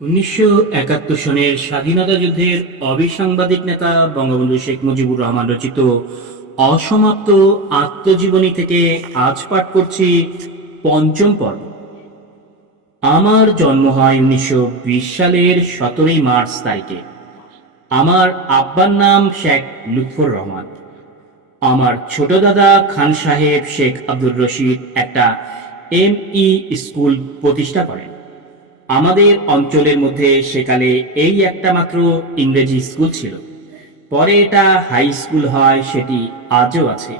উনিশশো একাত্তর সনের স্বাধীনতা যুদ্ধের অবিসাংবাদিক নেতা বঙ্গবন্ধু শেখ মুজিবুর রহমান রচিত অসমাপ্ত আত্মজীবনী থেকে আজ পাঠ করছি পঞ্চম পর্ব। আমার জন্ম হয় উনিশশো বিশ সালের সতেরোই মার্চ তারিখে। আমার আব্বার নাম শেখ লুৎফর রহমান। আমার ছোট দাদা খান সাহেব শেখ আব্দুর রশিদ একটা এম ই স্কুল প্রতিষ্ঠা করেন। আমাদের অঞ্চলের মধ্যে সেকালে এই একটা মাত্র ইংরেজি স্কুল ছিল। পরে এটা হাই স্কুল হয়, সেটি আজও আছে।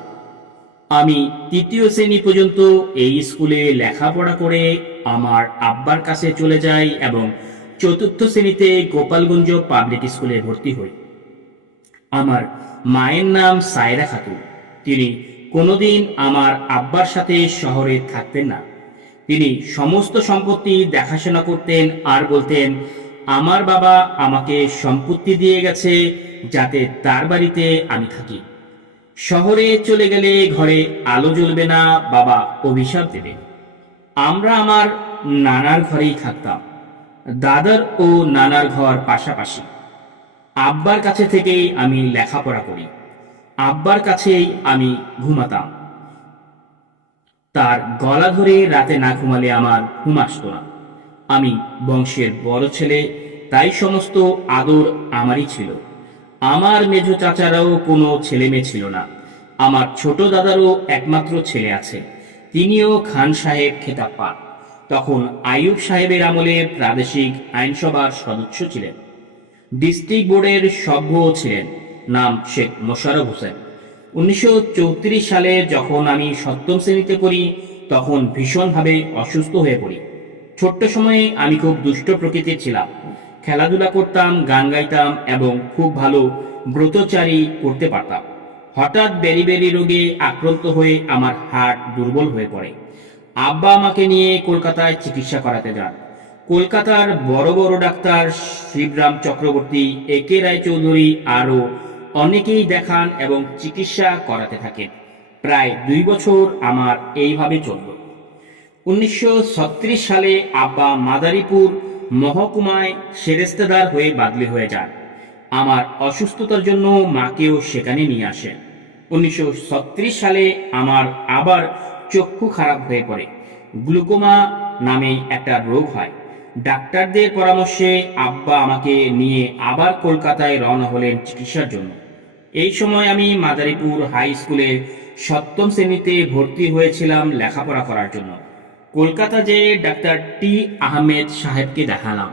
আমি তৃতীয় শ্রেণি পর্যন্ত এই স্কুলে লেখাপড়া করে আমার আব্বার কাছে চলে যাই এবং চতুর্থ শ্রেণীতে গোপালগঞ্জ পাবলিক স্কুলে ভর্তি হই। আমার মায়ের নাম সায়রা খাতুন। তিনি কোনোদিন আমার আব্বার সাথে শহরে থাকতেন না। তিনি সমস্ত সম্পত্তি দেখাশোনা করতেন আর বলতেন, আমার বাবা আমাকে সম্পত্তি দিয়ে গেছে যাতে তার বাড়িতে আমি থাকি। শহরে চলে গেলে ঘরে আলো জ্বলবে না, বাবা অভিশাপ দেবে আমরা আমার নানার ঘরেই থাকতাম, দাদার ও নানার ঘর পাশাপাশি। আব্বার কাছে থেকেই আমি লেখাপড়া করি, আব্বার কাছেই আমি ঘুমাতাম। তার গলা ধরে রাতে না ঘুমালে আমার ঘুম আসতো না। আমি বংশের বড় ছেলে, তাই সমস্ত আদর আমারই ছিল। আমার মেজ চাচারাও কোনো ছেলে মেয়ে ছিল না। আমার ছোট দাদারও একমাত্র ছেলে আছে। তিনিও খান সাহেব খেতাব পান। তখন আইয়ুব সাহেবের আমলে প্রাদেশিক আইনসভার সদস্য ছিলেন। ডিস্ট্রিক্ট বোর্ডের সভ্য ছিলেন, নাম শেখ মোশারফ হোসেন। উনিশশো সালে যখন আমি সপ্তম শ্রেণীতে পড়ি, তখন ভীষণভাবে অসুস্থ হয়ে পড়ি। ছোট্ট সময়ে আমি খুব দুষ্ট প্রকৃতির ছিলাম। খেলাধুলা করতাম, গান গাইতাম এবং খুব ভালো ব্রতচারী করতে পারতাম। হঠাৎ বেরি বেরি রোগে আক্রান্ত হয়ে আমার হার্ট দুর্বল হয়ে পড়ে। আব্বা আমাকে নিয়ে কলকাতায় চিকিৎসা করাতে যান। কলকাতার বড় বড় doctor Shibram Chakraborty, A K Roychowdhury, আরও অনেকেই দেখান এবং চিকিৎসা করাতে থাকেন। প্রায় দুই বছর আমার এইভাবে চলল। উনিশশো সালে আব্বা মাদারীপুর মহকুমায় সেরেস্তেদার হয়ে বাদলি হয়ে যান। আমার অসুস্থতার জন্য মাকেও সেখানে নিয়ে আসেন। উনিশশো সালে আমার আবার চক্ষু খারাপ হয়ে পড়ে। গ্লুকোমা নামে একটা রোগ হয়। ডাক্তারদের পরামর্শে আব্বা আমাকে নিয়ে আবার কলকাতায় রওনা হলেন চিকিৎসার জন্য। এই সময় আমি মাদারীপুর হাই স্কুলে সপ্তম শ্রেণীতে ভর্তি হয়েছিলাম লেখাপড়া করার জন্য। কলকাতা যে ডাক্তার টি আহমেদ সাহেবকে দেখালাম।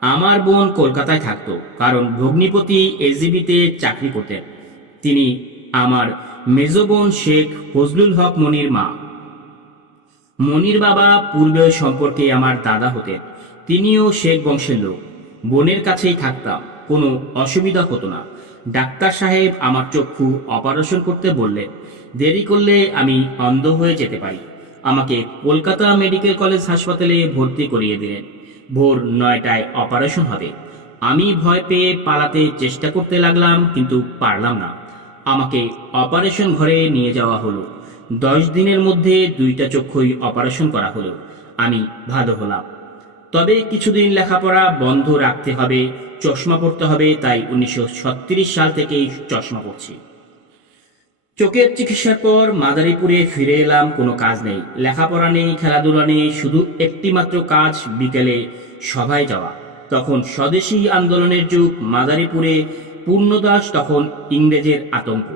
আমার বোন কলকাতায় থাকতো, কারণ ভগ্নিপতি এসজিবিতে চাকরি করতেন। তিনি আমার মেজ বোন শেখ ফজলুল হক মনির মা। মনির বাবা পূর্বে সম্পর্কে আমার দাদা হতেন। তিনিও শেখ বংশের লোক। বোনের কাছেই থাকতাম, কোনো অসুবিধা হতো না। ডাক্তার সাহেব আমার চক্ষু অপারেশন করতে বললেন, দেরি করলে আমি অন্ধ হয়ে যেতে পারি। আমাকে কলকাতা মেডিকেল কলেজ হাসপাতালে ভর্তি করিয়ে দিলেন। ভোর নয়টায় অপারেশন হবে। আমি ভয় পেয়ে পালাতে চেষ্টা করতে লাগলাম, কিন্তু পারলাম না। আমাকে অপারেশন ঘরে নিয়ে যাওয়া হলো। দশ দিনের মধ্যে দুইটা চক্ষুই অপারেশন করা হলো। আমি ভালো হলাম। তবে কিছুদিন লেখাপড়া বন্ধ রাখতে হবে, চশমা পড়তে হবে, তাই উনিশশো ছত্রিশ সাল থেকেই চশমা পড়ছি চোখের চিকিৎসার পর মাদারীপুরে ফিরে এলাম, কোনো কাজ নেই। লেখাপড়া নেই, খেলাধুলা নেই, শুধু একটি মাত্র কাজ, বিকেলে সভায় যাওয়া। তখন স্বদেশী আন্দোলনের যুগ, মাদারীপুরে পূর্ণদাস তখন ইংরেজের আতঙ্ক।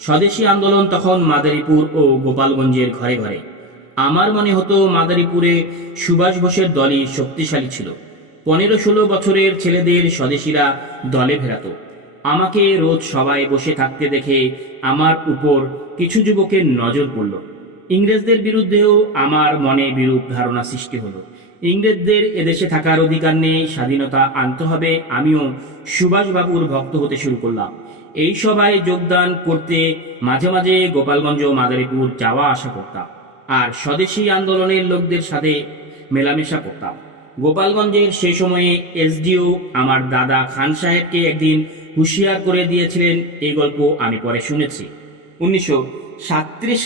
স্বদেশী আন্দোলন তখন মাদারীপুর ও গোপালগঞ্জের ঘরে ঘরে। আমার মনে হতো মাদারীপুরে সুভাষ বোসের দলই শক্তিশালী ছিল। পনেরো ষোলো বছরের ছেলেদের স্বদেশীরা দলে ফেরাত আমাকে রোজ সবাই বসে থাকতে দেখে আমার উপর কিছু যুবকের নজর পড়ল। ইংরেজদের বিরুদ্ধেও আমার মনে বিরূপ ধারণা সৃষ্টি হলো। ইংরেজদের এদেশে থাকার অধিকার নেই, স্বাধীনতা আনতে হবে, আমিও সুভাষবাবুর ভক্ত হতে শুরু করলাম। এই সভায় যোগদান করতে মাঝে মাঝে গোপালগঞ্জ মাদারীপুর যাওয়া আসা করতাম। আর স্বদেশী আন্দোলনের লোকদের সাথে মেলামেশা করতাম। গোপালগঞ্জের সেই সময়ে এসডিও আমার দাদা খান সাহেবকে একদিন হুঁশিয়ার করে দিয়েছিলেন, এই গল্প আমি পরে শুনেছি। উনিশশো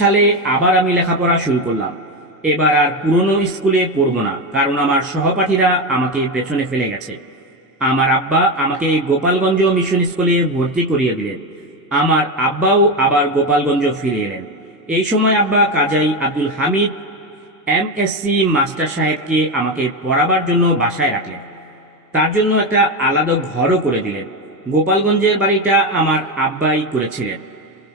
সালে আবার আমি লেখাপড়া শুরু করলাম। এবার আর পুরনো স্কুলে পড়ব না, কারণ আমার সহপাঠীরা আমাকে পেছনে ফেলে গেছে। আমার আব্বা আমাকে গোপালগঞ্জ মিশন স্কুলে ভর্তি করিয়ে দিলেন। আমার আব্বাও আবার গোপালগঞ্জ ফিরে এলেন। এই সময় আব্বা কাজাই আব্দুল হামিদ, এমএসসি মাস্টার সাহেবকে আমাকে পড়াবার জন্য বাসায় রাখলেন। তার জন্য একটা আলাদা ঘরও করে দিলেন। গোপালগঞ্জের বাড়িটা আমার আব্বাই করেছিলেন।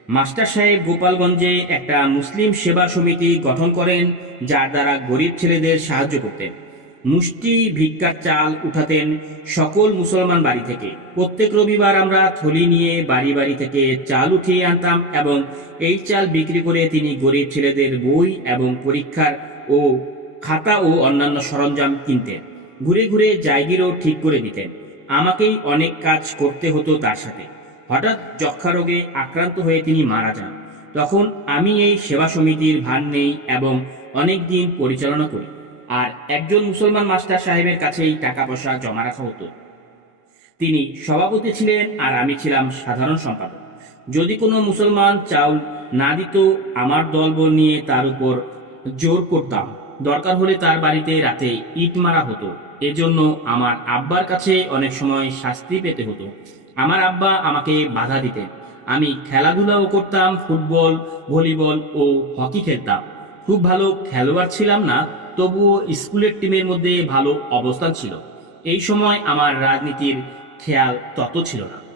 মাস্টার সাহেব গোপালগঞ্জে একটা মুসলিম সেবা সমিতি গঠন করেন, যার দ্বারা গরিব ছেলেদের সাহায্য করতেন। মুষ্টি ভিক্ষার চাল উঠাতেন সকল মুসলমান বাড়ি থেকে। প্রত্যেক রবিবার আমরা থলি নিয়ে বাড়ি বাড়ি থেকে চাল উঠিয়ে আনতাম এবং এই চাল বিক্রি করে তিনি গরিব ছেলেদের বই এবং পরীক্ষার ও খাতা ও অন্যান্য সরঞ্জাম কিনতেন। ঘুরে ঘুরে জায়গিরও ঠিক করে দিতেন। আমাকেই অনেক কাজ করতে হতো তার সাথে। হঠাৎ যক্ষা রোগে আক্রান্ত হয়ে তিনি মারা যান। তখন আমি এই সেবা সমিতির ভার নেই এবং অনেক দিন পরিচালনা করি। আর একজন মুসলমান মাস্টার সাহেবের কাছেই টাকা পয়সা জমা রাখা হতো। তিনি সভাপতি ছিলেন আর আমি ছিলাম সাধারণ সম্পাদক। যদি কোনো মুসলমান চাউল না দিত, আমার দলবল নিয়ে তার উপর জোর করতাম। দরকার হলে তার বাড়িতে রাতে ইট মারা হতো। এজন্য আমার আব্বার কাছে অনেক সময় শাস্তি পেতে হতো। আমার আব্বা আমাকে বাধা দিতেন। আমি খেলাধুলাও করতাম, ফুটবল, ভলিবল ও হকি খেলতাম। খুব ভালো খেলোয়াড় ছিলাম না তবুও স্কুলের টিমের মধ্যে ভালো অবস্থান ছিল। এই সময় আমার রাজনীতির খেয়াল তত ছিল না।